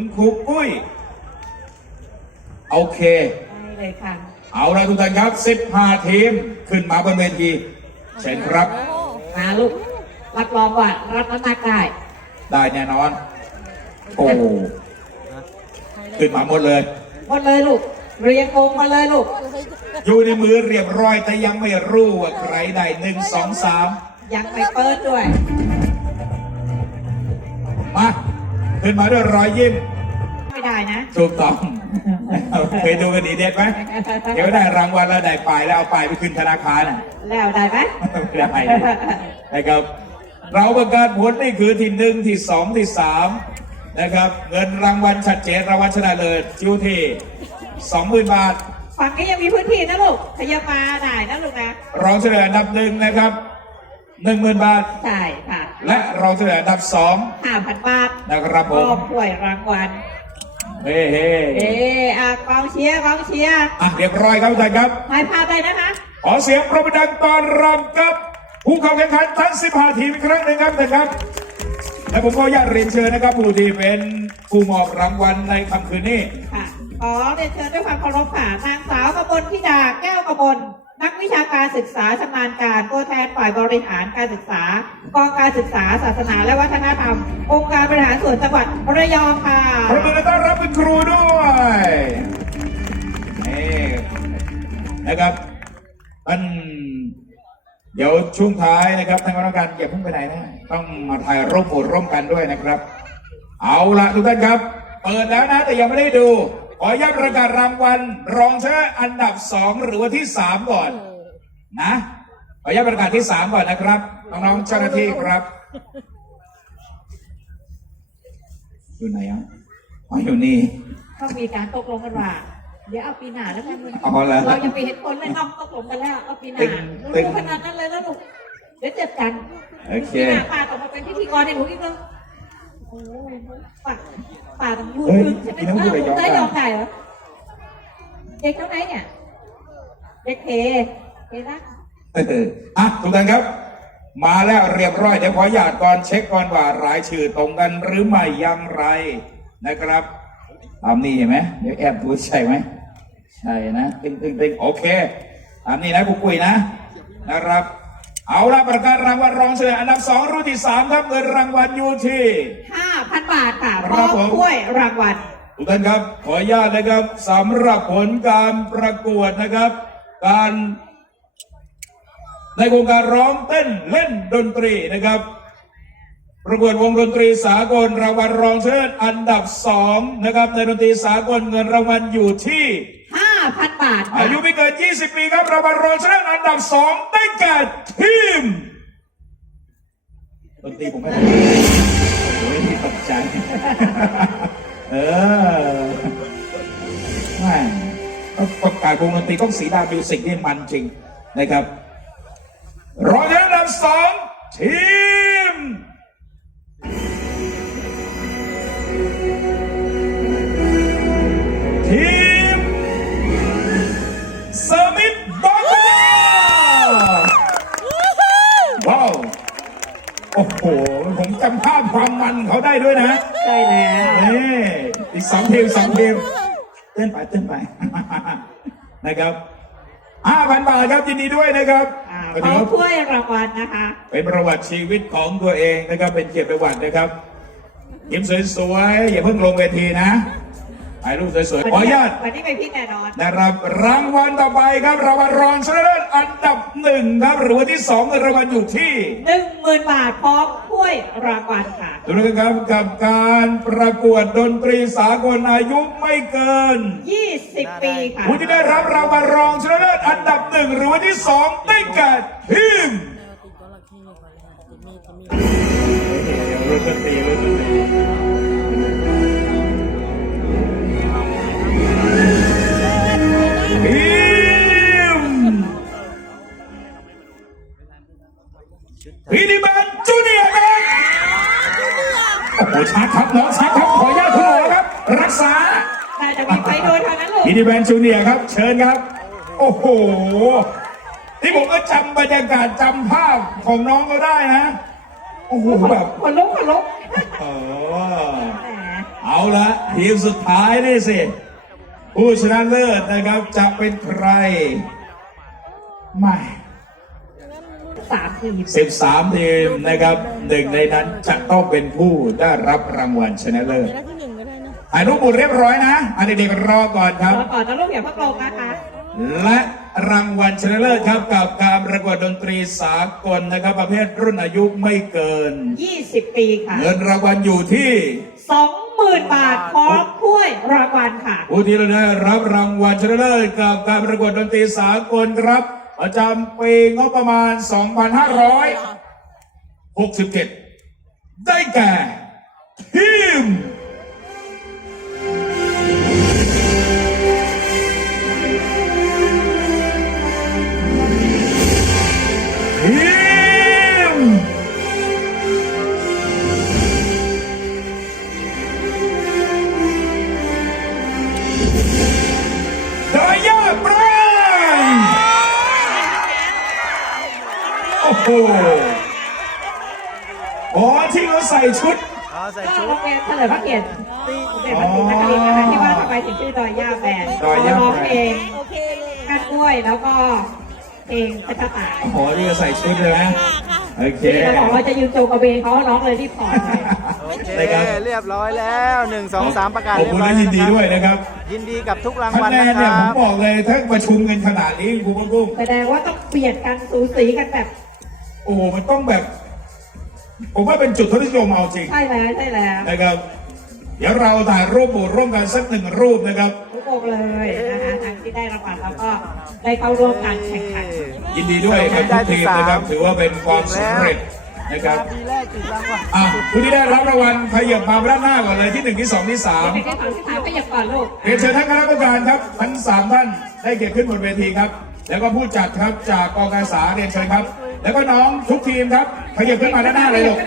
คุณครูปุ้ย โอเค ได้เลยค่ะ เอาละทุกท่านครับ15ทีมขึ้นมาบนเวทีเชิญครับ มาลูก รับรองว่ารับน้ำหนักได้ได้แน่นอน โอ้ขึ้นมาหมดเลย หมดเลยลูก เรียงโกงมาเลยลูก อยู่ในมือเรียบร้อยแต่ยังไม่รู้ว่าใครได้หนึ่งสองสามยังไม่เปิดด้วย ขึ้นมาด้วยรอยยิ้มไม่ได้นะถูกต้องเคยดูกันดีเด็ดไหมเดี๋ยวได้รางวัลแล้วได้ป้ายแล้วเอาป้ายไปขึ้นธนาคารน่ะแล้วได้ไหมไม่ได้นะครับ เราประกาศผลนี่คือที่หนึ่งที่สองที่สามนะครับ เงินรางวัลชัดเจนรางวัลชนะเลิศชิวที่สองหมื่นบาทฝั่งนี้ยังมีพื้นที่นะลูกขยับมาได้นะลูกนะรองชนะเลิศอันดับหนึ่งนะครับหนึ่งหมื่นบาทใช่ค่ะ และรองชนะเลิศอันดับสองห้าพันบาทนะครับผมมอบถ้วยรางวัลเฮ้เฮ้เอออะกองเชียร์กองเชียร์อะเรียบร้อยครับทุกท่านครับ ไม่พลาดเลยนะคะ ขอเสียงปรบมือดังต้อนรับกับ ผู้เข้าแข่งขันทั้ง15ทีมอีกครั้งหนึ่งครับท่านครับ และผมก็อยากเรียนเชิญนะครับผู้ที่เป็นผู้มอบรางวัลในค่ำคืนนี้ค่ะ ขอเรียนเชิญด้วยความเคารพค่ะนางสาวกมลธิดาแก้วกมลนักวิชาการศึกษาชำนาญการตัวแทนฝ่ายบริหารการศึกษากองการศึกษาศาสนาและวัฒนธรรม องค์การบริหารส่วนจังหวัดระยองค่ะปรบมือต้อนรับคุณครูด้วยนี่นะครับท่านเดี๋ยวช่วงท้ายนะครับทางกรรมการอย่าพิ่งไปไหนนะต้องมาถ่ายรูปโผล่ร่วมกันด้วยนะครับ เอาละทุกท่านครับ เปิดแล้วนะแต่ยังไม่ได้ดู ขออนุญาตประกาศรางวัลรองชนะอันดับสองหรือว่าที่สามก่อน นะขออนุญาตประกาศที่สามก่อนนะครับน้องๆเจ้าหน้าที่ครับอยู่ไหนอะอ๋ออยู่นี่ก็มีการตกลงกันว่า เดี๋ยวเอาปีหน้าแล้วกันมึงเอาแล้วเรายังไปเห็นคนเลยน้องตกลงกันแล้วเอาปีหน้าตึงตึงรู้ขนาดนั้นเลยแล้วลูกเดี๋ยวเจ็บกันโอเคปีหน้าป้าต้องมาเป็นพิธีกรให้หนูอีกนึงโอ้ย ป้าป้าต้องพูดเฮ้ยถึงใช่ไหมพี่น้องพูดอะไรย้อนได้ยอมได้เหรอ เด็กเท่าไหนเนี่ย เด็กเพเพรักเอออะทุกท่านครับ มาแล้วเรียบร้อย เดี๋ยวขอหยาดก่อนเช็คก่อนว่ารายชื่อตรงกันหรือไม่อยังไรนะครับตามนี้เห็นไหมเดี๋ยวแอบดูใช่ไหมใช่นะตึงตึงตึงโอเคตามนี้นะคุณปุ้ยนะนะครับ เอาละประกาศรางวัลรองชนะอันดับสองรุ่นที่สามครับเงินรางวัลอยู่ที่ห้าพันบาทค่ะพครัร้อบมผมถ้วยรางวัลทุกท่านครับ ขออนุญาตนะครับสำหรับผลการประกวดนะครับ การในวงการร้องเต้นเล่นดนตรีนะครับ ประกวดวงดนตรีสากลรางวัลรองชนะเลิศอันดับสองนะครับในดนตรีสากลเงินรางวัลอยู่ที่ห้าทอายุไม่เกิน 20 ปีครับรางวัลรองชนะอันดับสองได้แก่ทีมดนตรีผมไม่ได้โอ้ยตกใจเออแม่ต้องประกาศวงดนตรีต้องสีดามิวสิกนี่มันจริงนะครับรองชนะอันดับสองทีม จำภาพความมันเขาได้ด้วยนะได้แล้วนี่อีกสองทีมสองทีมเต้นไปเต้นไปนะครับห้าพันบาทครับยินดีด้วยนะครับอ่าก็ขถืออว่าถ้วยรางวัลนะคะ เป็นประวัติชีวิตของตัวเองนะครับ เป็นเกียรติประวัตินะครับยิ้มสวยๆอย่าเพิ่งลงเวทีนะถ่ายรูปสวยๆขออนุญาตวันนี้ไม่พิษแน่นอนนะครับรางวัลต่อไปครับรางวัลรองชนะเลิศอันดับหนึ่งครับหรือว่าที่สองเงินรางวัลอยู่ที่หนึ่งหมื่นบาทพร้อม ถ้วยรางวัลค่ะดูนะครับกับการประกวดดนตรีสากลอายุไม่เกิน 20 ปีค่ะผู้ที่ได้รับรางวัลรองชนะเลิศอันดับหนึ่งหรือว่าที่สองได้แก่ทีมรุ่นดนตรีรุ่น ชัดครับน้องชัดครับขออนุญาตคุณหมอครับ รักษาแต่จะมีไฟโดนเท่านั้นลูกพีดีแมนจูเนียร์ครับ เชิญครับ โอ้โหที่ผมก็จำบรรยากาศจำภาพของน้องก็ได้นะโอ้โหแบบคนลุกคนลุกเออแหมเอเอาละทีมสุดท้ายนี่สิผู้ชนะเลิศนะครับจะเป็นใครไม่สามทีม 13 ทีมนะครับหนึ่งในนั้นจะต้องเป็นผู้ได้รับรางวัลชนะเลิศได้ที่หนึ่งก็ได้นะถ่ายรูปหมดเรียบร้อยนะอันเด็กๆรอก่อนครับรอก่อนนะลูกอย่าเพิ่งลงนะคะ และรางวัลชนะเลิศครับกับการประกวดดนตรีสากลนะครับ ประเภทรุ่นอายุไม่เกิน 20 ปีค่ะ เงินรางวัลอยู่ที่ 20,000 บาทพร้อมถ้วยรางวัลค่ะผู้ที่ได้รับรางวัลชนะเลิศกับการประกวดดนตรีสากลครับ ประจำปีงบประมาณ 2567 ได้แก่ทีม อ้โหอ๋อที่เขาใส่ชุด อ๋อใส่ก็ชุโรดงเรียนเฉลิมพระเกียรติเด็กพระศรีนครินทร์นะคะที่ว่าทำไมถึงชื่อดอยย่าแบนดอยย่าแบน ร้องเพลงโอเคเลยก้านกล้วยแล้วก็เพลงเพชรตายโอ้โหนี่เขาใส่ชุดเลยนะค่ะค่ะโอเค ที่เราบอกว่าจะยืนโจงกระเบนเขาร้องเลยรีบถอดเลยโอเคนะครับ เรียบร้อยแล้วหนึ่งสองสามประกาศขอบเรียคุบณร้อยและแล้วยินดีด้วยนะครับยินดีกับทุกรางคะวัลแนนะนคเนี่ยรัผมบ บอกเลยถ้าประชุมกันขนาดนี้คุณกุ้งแสดงว่าต้องเปลี่ยนกันสูสีกันแบบ โอ้โหมันต้องแบบ ผมว่าเป็นจุดทดนิยมเอาจริงใช่แล้วใช่แล้วนะครับ เดี๋ยวเราถ่ายรูปหมู่ร่วมกันสักหนึ่งรูปนะครับ ทุกวงเลยนะคะทางที่ได้รางวัลแล้วก็ได้เข้าร่วมการแข่งขันยินดีด้วยกับทุกทีมนะครับ ถือว่าเป็นความสำเร็จนะครับปีแรกจุดรางวัลอะผู้ที่ได้รับรางวัลขยับมาด้านหน้าก่อนเลยที่หนึ่งที่สองที่สามเด็กๆฝั่งที่สามขยับก่อนลูกเรียนเชิญท่านคณะกรรมการครับทั้งสามท่านได้เกียรติขึ้นบนเวทีครับ แล้วก็ผู้จัดครับจากกองการศึกษาเรียนเชิญครับ แล้วก็น้องทุกทีมครับขยับขึ้นมาด้านหน้าเลยลูก